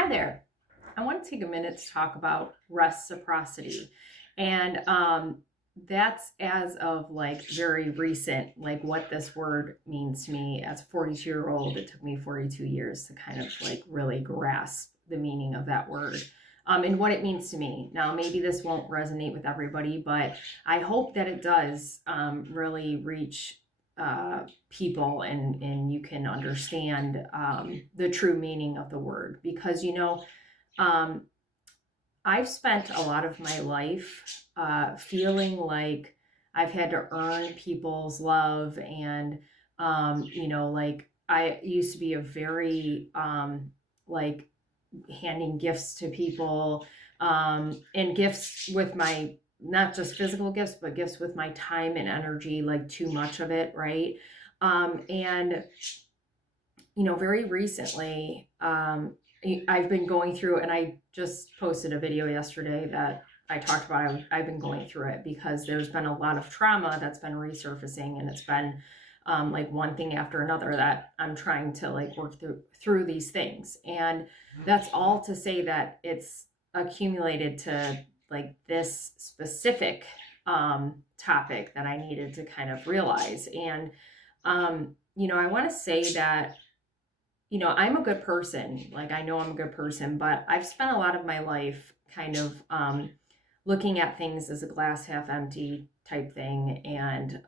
Hi there. I want to take a minute to talk about reciprocity. And that's as of like very recent, like what this word means to me as a 42-year-old. It took me 42 years to kind of like really grasp the meaning of that word. And what it means to me. Now, maybe this won't resonate with everybody, but I hope that it does really reach people and you can understand the true meaning of the word because um, I've spent a lot of my life feeling like I've had to earn people's love and like I used to be a very like handing gifts to people and gifts with my not just physical gifts but gifts with my time and energy, like too much of it, right? And very recently, I've been going through, and I just posted a video yesterday that I talked about. I've been going through it because there's been a lot of trauma that's been resurfacing, and it's been like one thing after another that I'm trying to like work through these things. And that's all to say that it's accumulated to like this specific topic that I needed to kind of realize. And I want to say that I'm a good person. Like, I know I'm a good person, but I've spent a lot of my life kind of looking at things as a glass half empty type thing. And,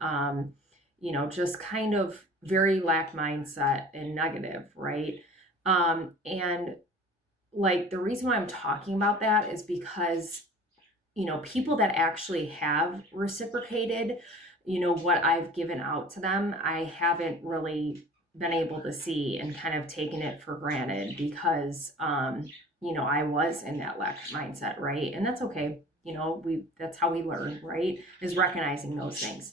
just kind of very lack mindset and negative, right? And like the reason why I'm talking about that is because, people that actually have reciprocated, what I've given out to them, I haven't really been able to see and kind of taken it for granted because I was in that lack mindset, right? And that's okay. That's how we learn, right? Is recognizing those things.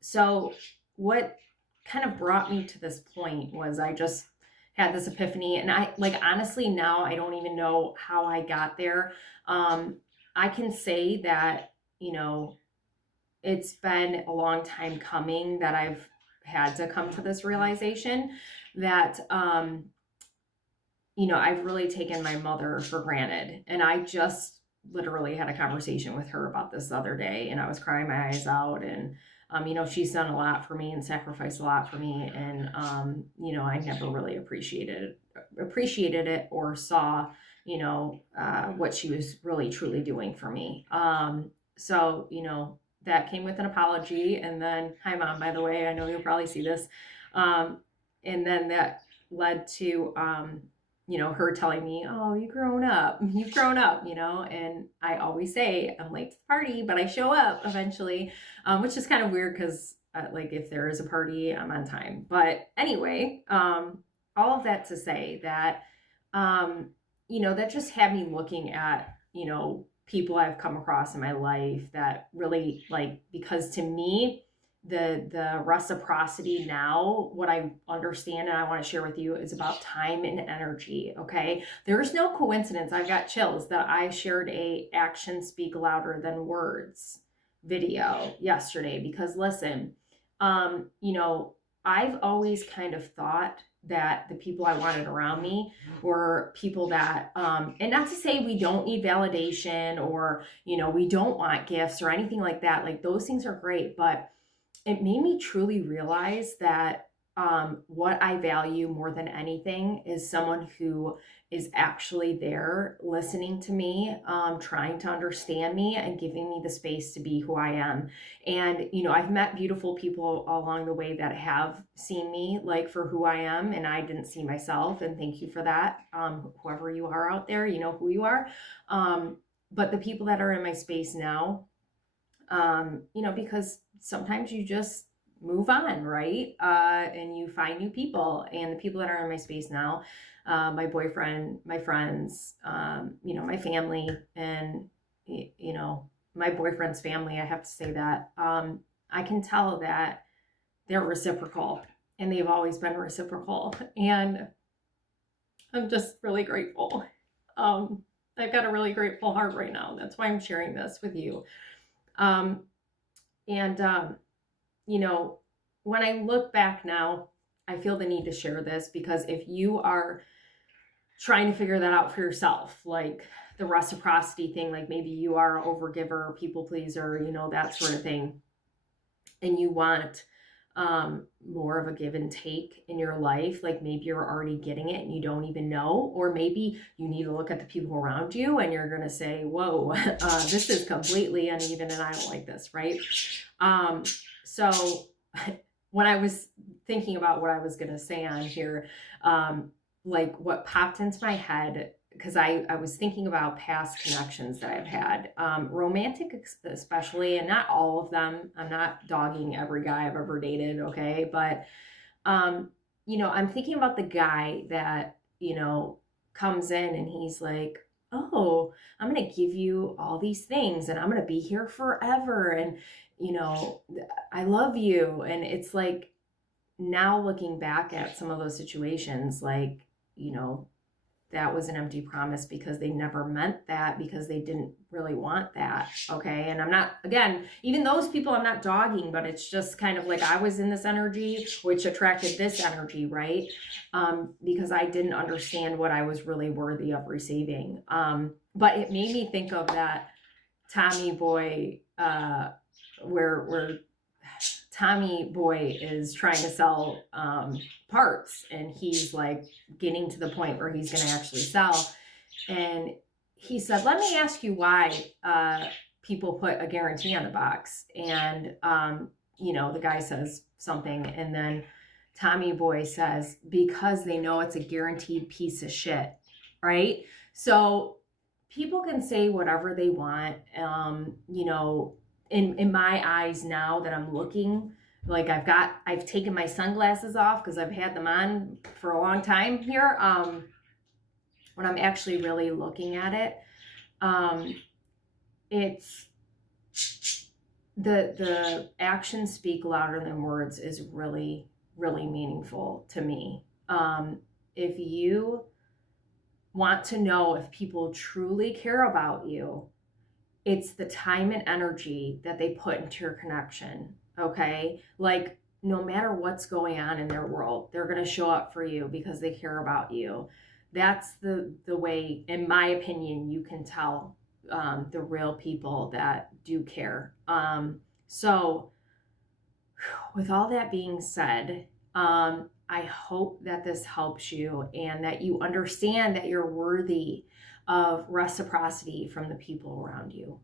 So what kind of brought me to this point was I just had this epiphany, and I like honestly now I don't even know how I got there. I can say that it's been a long time coming that I've had to come to this realization that I've really taken my mother for granted. And I just literally had a conversation with her about this the other day, and I was crying my eyes out. And she's done a lot for me and sacrificed a lot for me, and I never really appreciated it or saw what she was really truly doing for me. So that came with an apology, and then hi mom, by the way, I know you'll probably see this. And then that led to her telling me, oh, you've grown up, and I always say I'm late to the party, but I show up eventually, which is kind of weird because like if there is a party, I'm on time. But anyway, all of that to say that, that just had me looking at, people I've come across in my life that really like, because to me, the reciprocity now, what I understand and I want to share with you is about time and energy. Okay, there's no coincidence, I've got chills, that I shared a actions speak louder than words video yesterday because listen, I've always kind of thought that the people I wanted around me were people that and not to say we don't need validation or we don't want gifts or anything like that. Like those things are great, but it made me truly realize that what I value more than anything is someone who is actually there listening to me, trying to understand me and giving me the space to be who I am. And, I've met beautiful people along the way that have seen me like for who I am, and I didn't see myself. And thank you for that. Whoever you are out there, you know who you are. But the people that are in my space now, because sometimes you just move on, right? And you find new people, and the people that are in my space now, my boyfriend, my friends, my family, and, my boyfriend's family, I have to say that, I can tell that they're reciprocal, and they've always been reciprocal. And I'm just really grateful. I've got a really grateful heart right now. That's why I'm sharing this with you. Um, and, when I look back now, I feel the need to share this because if you are trying to figure that out for yourself, like the reciprocity thing, like maybe you are an overgiver, people pleaser, that sort of thing, and you want more of a give and take in your life. Like maybe you're already getting it and you don't even know, or maybe you need to look at the people around you and you're going to say, whoa, this is completely uneven and I don't like this, right? So when I was thinking about what I was going to say on here, like what popped into my head, because I was thinking about past connections that I've had, romantic especially, and not all of them. I'm not dogging every guy I've ever dated, okay? But, I'm thinking about the guy that, comes in and he's like, oh, I'm going to give you all these things and I'm going to be here forever. And, I love you. And it's like, now looking back at some of those situations, like, that was an empty promise because they never meant that, because they didn't really want that. Okay. And I'm not, again, even those people I'm not dogging, but it's just kind of like I was in this energy, which attracted this energy, right? Because I didn't understand what I was really worthy of receiving. But it made me think of that Tommy Boy, where Tommy Boy is trying to sell parts, and he's like getting to the point where he's going to actually sell. And he said, let me ask you why people put a guarantee on the box. And, the guy says something, and then Tommy Boy says, because they know it's a guaranteed piece of shit, right? So people can say whatever they want, in my eyes now that I'm looking, like I've taken my sunglasses off because I've had them on for a long time here. When I'm actually really looking at it, it's the actions speak louder than words is really, really meaningful to me. If you want to know if people truly care about you, it's the time and energy that they put into your connection, okay? Like, no matter what's going on in their world, they're going to show up for you because they care about you. That's the way, in my opinion, you can tell the real people that do care. So, with all that being said, I hope that this helps you and that you understand that you're worthy of reciprocity from the people around you.